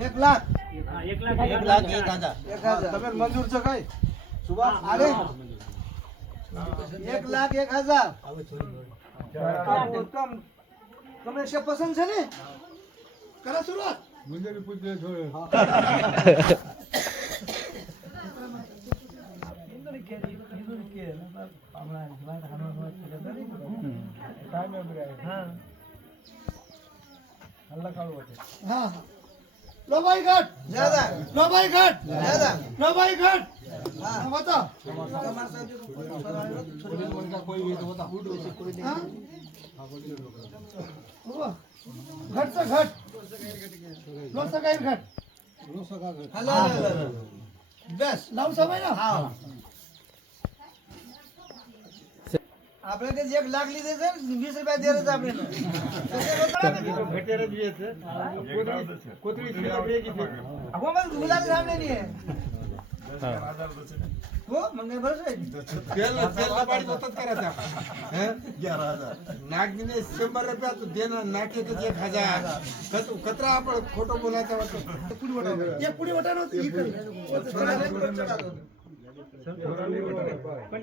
એક લાખ એક લાખ એક હજાર. તમે મંજૂર છે કઈ સુભાષ અરે એક લાખ એક હજાર તમને છે પસંદ છે ને કરો સુરત મંજૂરી પૂછે लोबाई घाट लोबाई घाट लोबाई घाट घट घट बेस लावू समय ना आपल्याला ते एक लागली तर वीस रुपये द्यायच आपल्याला. हो मग मुलाचं सामने नाही आहे. हो. मग नागजीने शंभर रुपयात देणार नाट्यातच एक हजार. कचरा आपण खोटं बोलायचं वाटत. पण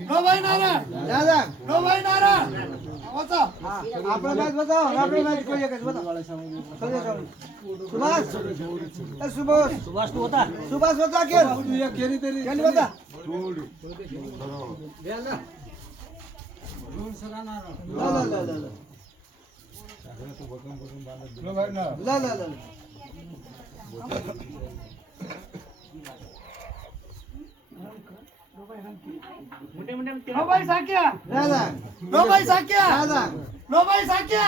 નો ભાઈ નારા દાદા નો ભાઈ નારા આપણે બાદ नोबाई साख्या नोबाई साख्या नोबाई साख्या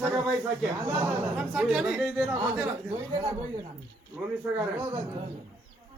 सगळ्याबाई साख्या सगळ्या.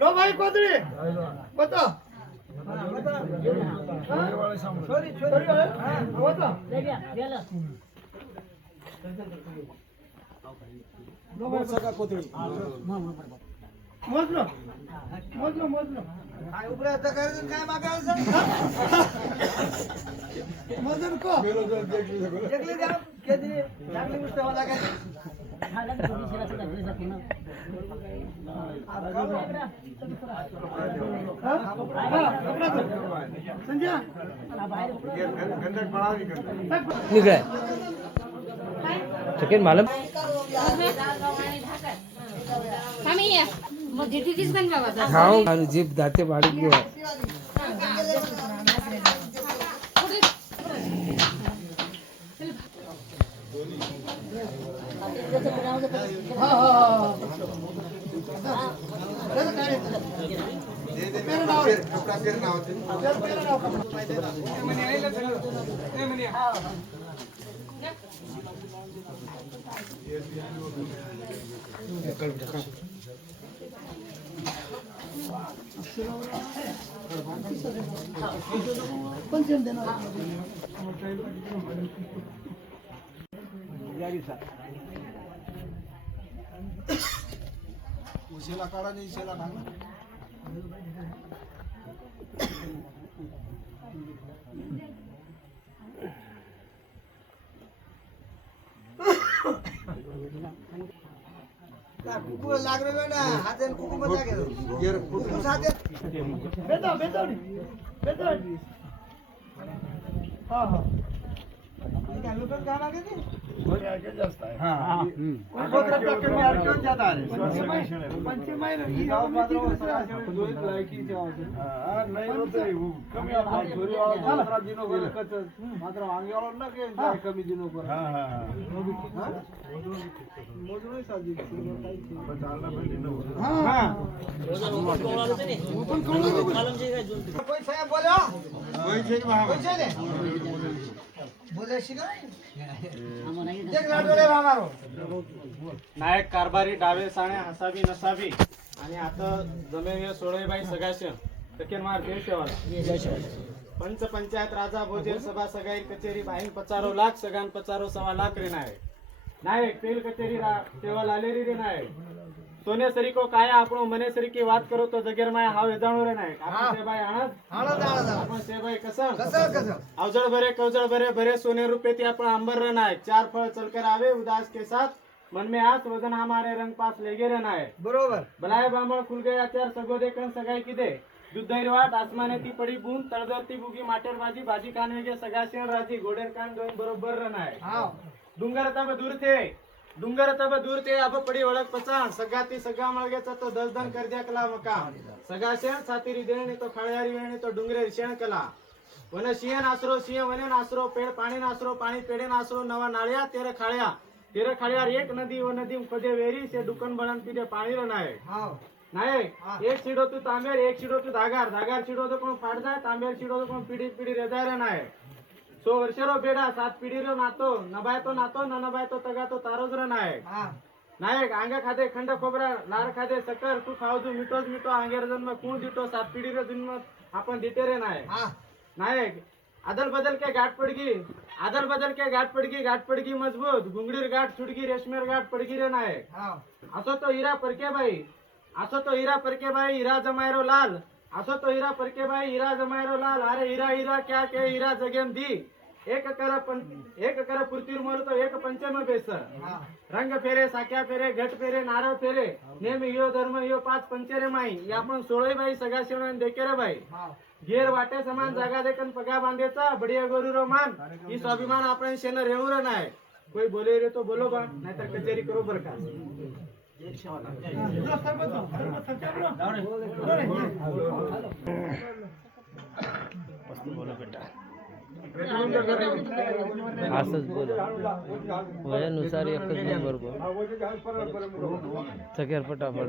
લો ભાઈ કોદરી બતા મોજલો. મોજલો મોજલો. મદન કો. निकळे चिकन मालूम जीप दाते घेऊ पंचम देणार Oh, कमी बेदाव बेदाव साहेब पैसे नायक कारभारी डावे साणे हसाबी नसाबी आणि आता जमेवे सोळेबाई सगाशन तकेन मार देशवाला पंच पंचायत राजा भोजन सभा सगाई कचेरी बाहीन पचारो लाख सगान पचारो सवा लाख रे नायक. नायक तेल कचेरी रा सेवा लालेरी रे नायक. सोने सरी को काया આપણો મને સરી की વાત કરો તો જગેર માં હાવ એજાણો રે નાયક आपण सेबाई आणत हाळा जाळा आपण सेबाई कसं कसं कसं अवजळ भरे कवजळ भरे भरे सोने रुपये ती आपण अंबर रहना है चार फल चलकर आवे उदास के साथ मन में आस वजन हमारे रंग पास लेगे रहना है बरोबर भलाय बामळ खुल गया चार सगो देखन सगाई किदे दुधैर वाट आसमाने ती पडी बून तळदर ती बुगी माटेर भाजी भाजी कान गे सगा शेण राजी घोडेर कान दोन बरोबर रहना है हाव डुंगर तब दूर थे डुंगर तब दूर थे अब पडी ओळख पचाण सगा ती सगा मळग्याचा तो दलदन कर द्या कला मका. सगा शेण सातीरी देणे तो खळयारी वेणे तो डुंगरे शेण कला. वन सिंह नासरो सिंह वने नासरो पेड़ पाणी नासरो पाणी पेड़े नासरो नवा नाळ्या तेरे खाळ्या. तेरे खाळ्यावर एक नदी व नदी खोदे वेरी से डुकन बळन पिदे पाणी रण आहे हाव नाही एक शिडो तू तांबेर एक शिडो तू धागार. धागार शिडो तो कोण फाडजाय तांबेर शिडो तो कोण पिढी पिढी रण आहे सो वर्षरो बेडा सात पिढी रो नातो नबाय तो नातो न नबाय तो तगा तो तारोज रण आहे हा. नायक आंगा खादे खंड खोबरा लार खादे सकर तू खावजू मिठोज मिठो आंगेर जन्म कोण दिटो सात पिढी रे जन्म आपण दिते रे हा. नायक अदल बदल के गाठ पड़गी अदल बदल के गाठ पड़गी गाठ पड़गी मजबूत घुंगडीर गाठ छुटगी रेशमेर गाठ पड़गी रे नायक. असो तो हिरा परके बाई असो तो हिरा परके बाई हिरा जमायरो लाल. असो तो हिरा परके बाई हिरा जमायरो लाल अरे हिरा हिरा क्या के हिरा जगेम दी. एक कर पं एक कर पुरतीर मोल तो एक पंचम बेस. रंग फेरे साक्या फेरे घट फेरे नारळ फेरे. नेम यो धर्म यो पाच पंचेरे माई. या पण सोळई बाई सगळ्या शिवण देके रे बाई. घेर वाटे समान जागा देखन पगा बांधेचा बढिया गोरू रो मान ही स्वाभिमान आपण शेन रेणू रे नाही. कोई बोले रे तो बोलो बा नाहीतर कचेरी करू बर का? जो सरबत असंच बोल. वयानुसार एकच नंबर बोल. सगळ्या फटाफट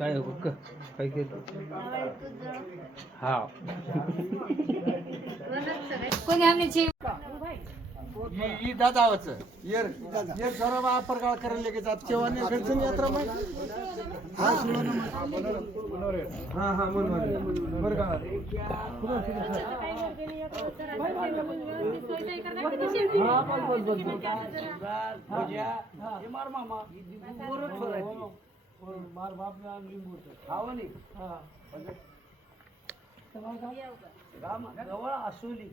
काय हो का काय केलं? हा कोणी दादावच येर येर जरा वापर काळ करायला लेके जात. केव्हा नाही घडचं यात्रा मग. हा हा हा म्हणून बरं का? મારા બાપ ને આમ લીંબુ છે. ખાવો નહીં હા તમારા ગામ? ગામ? ગવળ આસુલી.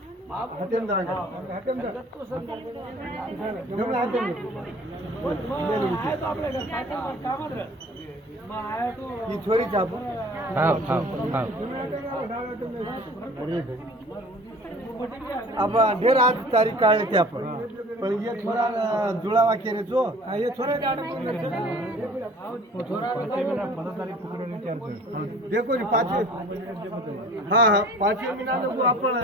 છોરી ચાપો આમાં ઢેર આઠ તારીખ કાઢે ત્યાં પણ પણ એ છોરા જોડાવા કે જો હા. એ છોરા દેખો પાછી હા હા પાછી મહિના આપણે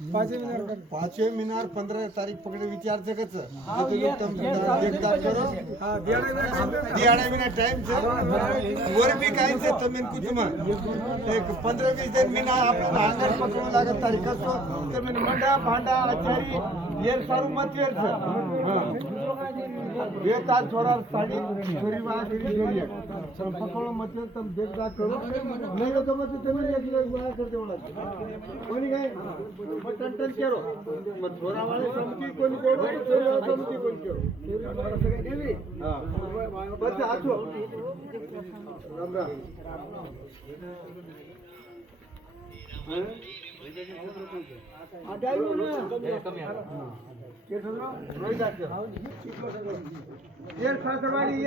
पाचवे मिनार पंद्रह तारीख पकड़े विचार से कच दिहाड़ा बिना टाइम से वर भी काही से तमीन कुछ मग एक पंधरा वीस दिन मिना आपलं भांगर पकडून लागत तारीख असतो तर मी मंडा भांडा आचारी येर सारू मत येर તાર છોરા સાડી છોરી વા કરી સર પકડો મતલબ તમે દેખતા કરો. નહીં તો તમે તમે એક એક ગુણા કરી દેવાના કોની ગઈ ટન ટન કેરો? છોરા વાળે સમજી કોની કોડો છોરા સમજી કોની કેરો હા બસ આછો રામ રામ. આ કરવાની